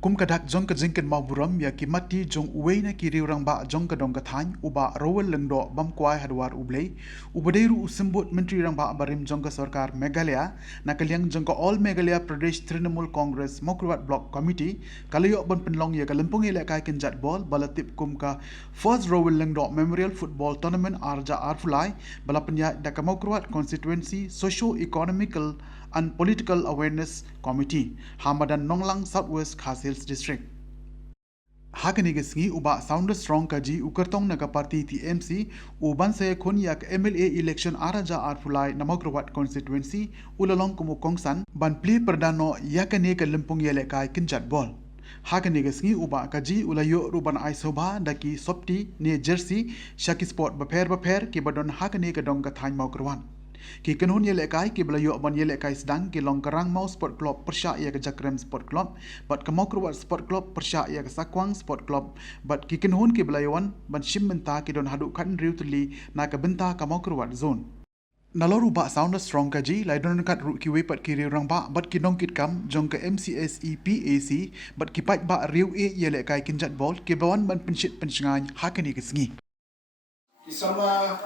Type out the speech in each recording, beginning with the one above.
Kum kadak jong ka jingken Mawphor ya ki mati jong uwei na ki riurang ba jong ka dong ka thany uba Rowell Lyngdoh bam kwai hadwar ublei ubadeiru usimbut menteri rang ba barim jong ka sarkar Meghalaya na kaliang jong ka All Meghalaya Pradesh Trinamool Congress Mawphor Block Committee kalayo ban pynlong ya kalimpong elekai kinjat bol balatip kum ka first Rowell Lyngdoh Memorial Football Tournament arja arfulai balapnya da ka Mawphor constituency socio-economical and Political Awareness Committee, Hamadan Nonglang Southwest Khas Hills District. Hakanigisngi uba Sound Strong kaji ukartong naga party TMC uban saya konyak MLA election araja arfulai Namagrawat constituency ulalong kumukongsan ban pli perdano yakane ke lempung yelekai kinjat bol. Hakanigisngi uba kaji ulayo ruban aisoba daki sopti ne jersey shaki sport baper ki badon hakane ke dong kathany Mawphor. Ki kanun yelekai ki belayo ban yelekai sedang ki long karang mau sport club persya ia ke Jakrem sport club bat ke Mawphor sport club persya ia ke Sakwang sport club bat ki kanun ki belayoan ban shim benta ki don hadu kan riu tuli na ke benta ke Mawphor zone naloru ba Sound Strong kaji lai don kat ru ki wepat ki riu rang ba bat ki dong kit kam jong ke MCSE PAC bat ki pat ba riu e yelekai kinjat bol ki bawan ban penshit pensingai hakani ke sengi Isama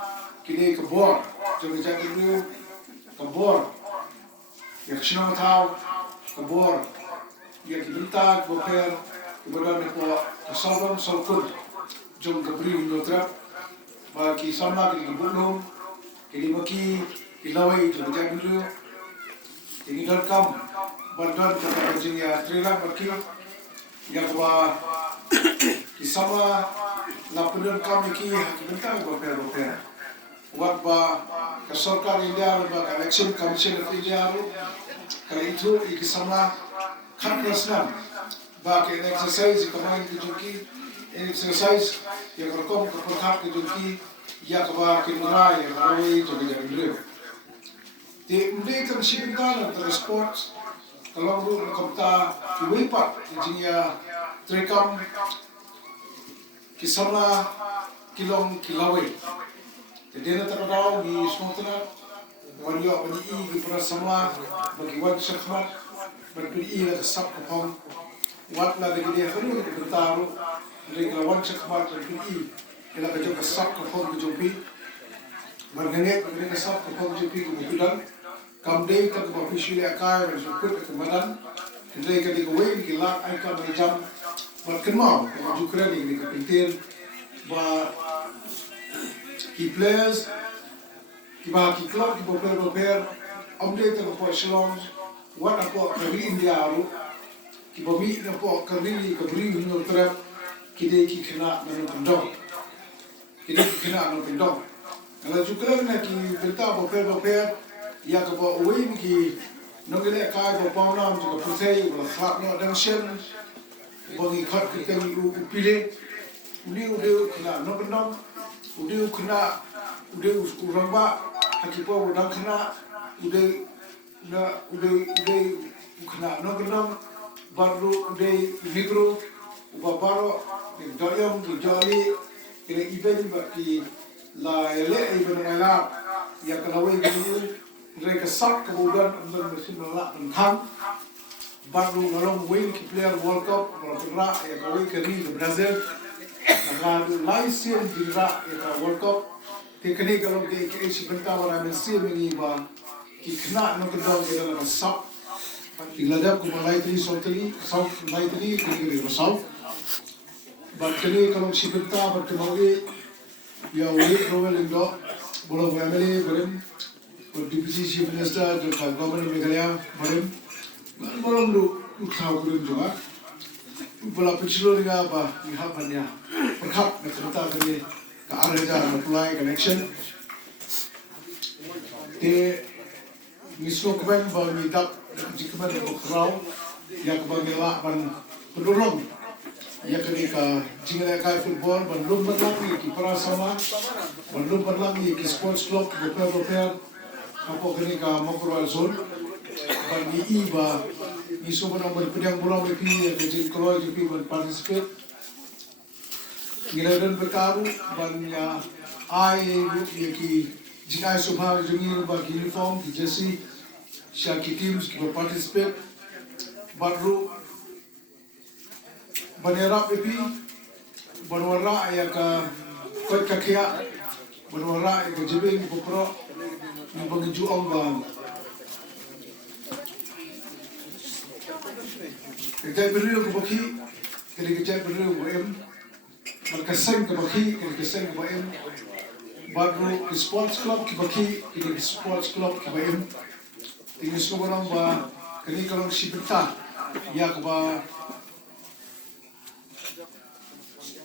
kini kebor jom jadi dulu kebor yang senang tahu kebor yang dibentak boker kemudian itu kesalon salkut jom keberi menotrak bagi sama kini kebulung kini maki kilawai jom jadi dulu ini dorkam bantuan kepada jenis trailer maki yang kepada kisama laporan kami ki dibentak boker buat ba kesorkar India ba election commission of India kali itu ikisama kan nasional ba ke exercise kemarin ke junki exercise yang rekom ke perkat ke junki ya ke ba ke murai yang rawai jogi jadi dulu di mereka sibukkan antara sport kalau lu komta iwepat jinya trekam kisama kilawai jadi na terdaw di Sumatera, waliyo bani i para sama bagi wad sakmat bagi na sab kapong wat na dagi dia haru bertaru dari lawan sakmat bagi ila ka jog sab kapong jumpi marganet dari ka sab kapong jumpi kubudan kamdei ka ba officially akay ba sukut ka madan dari ka di kuwin kilak ay ka jam bat kenmau ka jukran ni ka pintir ba ki players ki ba ki club ki boper update ko po shalom what apo kari India ru ki ba mi na po kari ka bri no trap ki de ki khna na no pendong ki de ki khna no pendong ala jukra na ki benta boper ya ka ba oi ki no gele ka ba pa na ko pusei ko khat no attention ba ni khat ki kan u pile uli khna no pendong udah kena urang ba hakipo udang kena udah kena no kena baru udah micro ubabaro doyong dijoli kira event bagi la ele event la ya kalawai gini mereka sak kemudian untuk mesin nolak tentang baru ngalong win ki player World Cup bergerak ya kalawai kini ke Brazil Lalu laisir dira ita World Cup teknik kalau ke sebentar orang Mesir ini ba kena nak kedau ke dalam sap iladap kumalai tri sotri south malai tri kiri south batkali kalau sebentar berkembang ya Rowell Lyngdoh bola family berim deputy chief minister juga governor Meghalaya berim bola lu tahu berim juga bola pensiun juga apa lihatnya perkap bercerita dari ke araja apply connection de misro kemen bagi dak jikemen berkerau yang kebagi lah ban pendorong ya kenika jingala kai football ban lum berlagi ki para sama ban lum berlagi ki sports club beper apa kenika Mawphor zone bagi iba isu pada berpedang bola bepi jadi kalau jadi participate Giladan berkaru banyak ai ki jika subhar jengir bagi uniform ki jersey syaki teams ki participate baru banera pipi banwara ya ka kot kakia banwara ya ka jibing popro ni bangju ang bang kejap beriu ke baki kali kejap beriu boem berkesan ke baki kali kesan ke boem baru ke sports club ke baki kali sports club ke boem tinggal seorang ba kali kalau si beta ya ke ba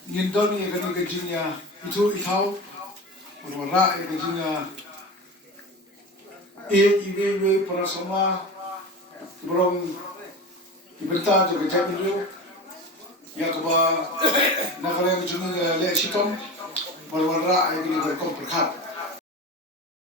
Ngindoni ya kani gajinya itu itau berwarna ya gajinya iwe para sama berong iberta juga jamilu ya kaba nakala gajinya le chikom berwarna ya kani berkom perkat